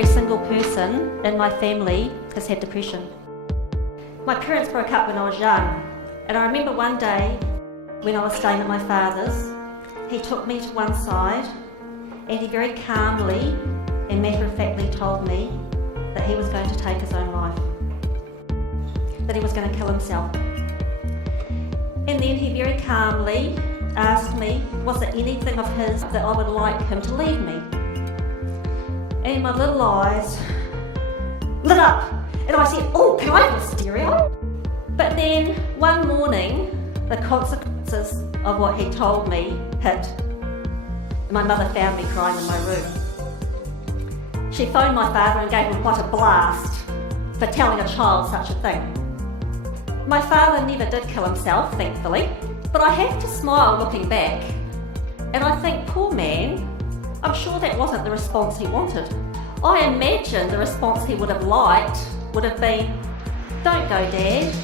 every single person in my family has had depression. My parents broke up when I was young, and I remember one day when I was staying at my father's, he took me to one side and he very calmly and matter-of-factly told me that he was going to take his own life, that he was going to kill himself. And then he very calmly asked me, was there anything of his that I would like him to leave me? And my little eyes lit up, and I said, oh, can I have a stereo? But then one morning, the consequences of what he told me hit. My mother found me crying in my room. She phoned my father and gave him quite a blast for telling a child such a thing. My father never did kill himself, thankfully, but I have to smile looking back. And I think, poor man, I'm sure that wasn't the response he wanted. I imagine the response he would have liked would have been, don't go, Dad.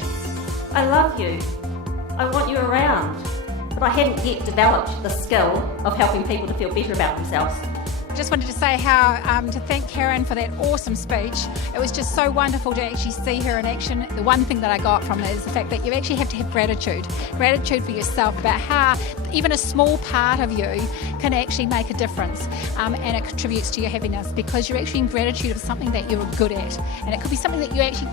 I love you. I want you around. But I hadn't yet developed the skill of helping people to feel better about themselves. Just wanted to say how to thank Karen for that awesome speech. It was just so wonderful to actually see her in action. The one thing that I got from it is the fact that you actually have to have gratitude for yourself about how even a small part of you can actually make a difference, and it contributes to your happiness because you're actually in gratitude of something that you're good at, and it could be something that you actually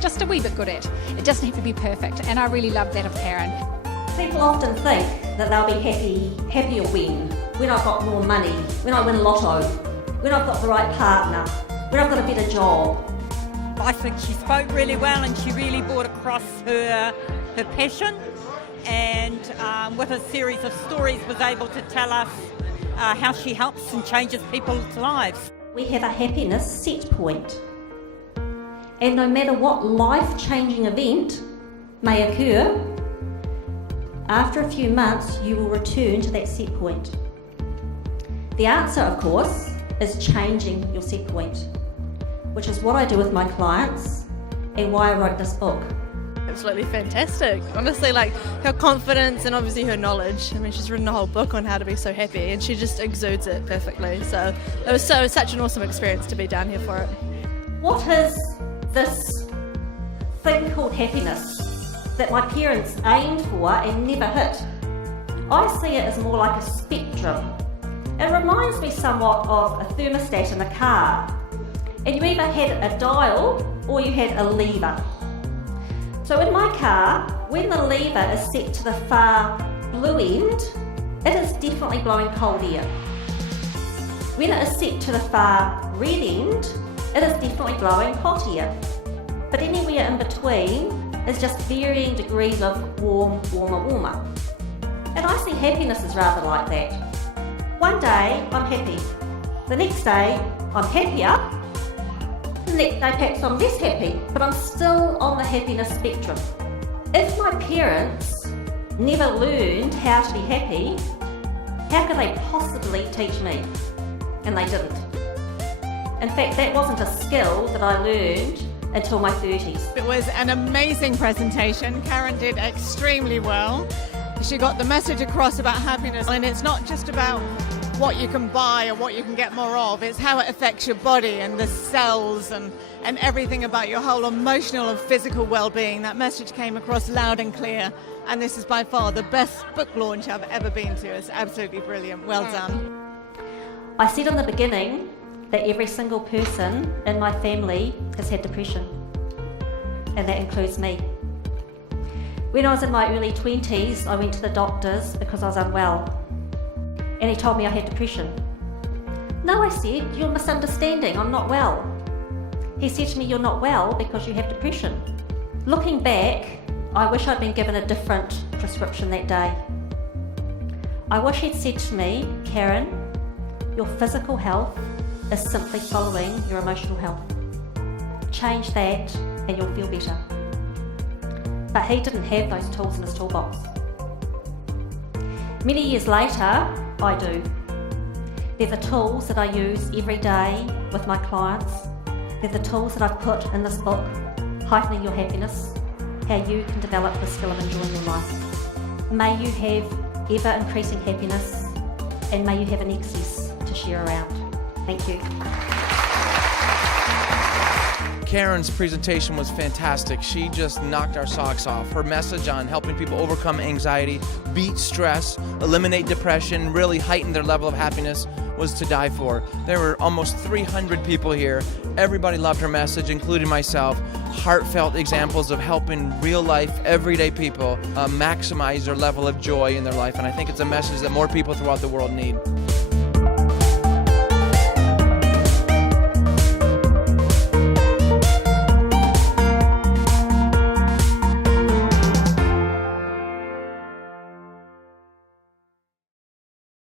just a wee bit good at. It doesn't have to be perfect, and I really love that of Karen. People often think that they'll be happier when I've got more money, when I win lotto, when I've got the right partner, when I've got a better job. I think she spoke really well and she really brought across her passion, and with a series of stories was able to tell us how she helps and changes people's lives. We have a happiness set point, and no matter what life-changing event may occur, after a few months you will return to that set point. The answer, of course, is changing your set point, which is what I do with my clients and why I wrote this book. Absolutely fantastic. Honestly, like her confidence and obviously her knowledge. I mean, she's written a whole book on how to be so happy and she just exudes it perfectly. So it was such an awesome experience to be down here for it. What is this thing called happiness that my parents aimed for and never hit? I see it as more like a spectrum. It reminds me somewhat of a thermostat in a car, and you either had a dial or you had a lever. So in my car, when the lever is set to the far blue end, it is definitely blowing cold air. When it is set to the far red end, it is definitely blowing hot air. But anywhere in between is just varying degrees of warm, warmer, warmer. And I see happiness as rather like that. One day I'm happy, the next day I'm happier, the next day perhaps I'm less happy, but I'm still on the happiness spectrum. If my parents never learned how to be happy, how could they possibly teach me? And they didn't. In fact, that wasn't a skill that I learned until my 30s. It was an amazing presentation. Karen did extremely well. She got the message across about happiness, and it's not just about what you can buy or what you can get more of, it's how it affects your body and the cells and everything about your whole emotional and physical well-being. That message came across loud and clear, and this is by far the best book launch I've ever been to. It's absolutely brilliant. Well done. I said in the beginning that every single person in my family has had depression, and that includes me. When I was in my early 20s, I went to the doctors because I was unwell, and he told me I had depression. No, I said, you're misunderstanding, I'm not well. He said to me, you're not well because you have depression. Looking back, I wish I'd been given a different prescription that day. I wish he'd said to me, Karen, your physical health is simply following your emotional health. Change that and you'll feel better. But he didn't have those tools in his toolbox. Many years later, I do. They're the tools that I use every day with my clients. They're the tools that I've put in this book, Heightening Your Happiness, how you can develop the skill of enjoying your life. May you have ever-increasing happiness, and may you have an excess to share around. Thank you. Karen's presentation was fantastic. She just knocked our socks off. Her message on helping people overcome anxiety, beat stress, eliminate depression, really heighten their level of happiness was to die for. There were almost 300 people here. Everybody loved her message, including myself. Heartfelt examples of helping real life, everyday people maximize their level of joy in their life. And I think it's a message that more people throughout the world need.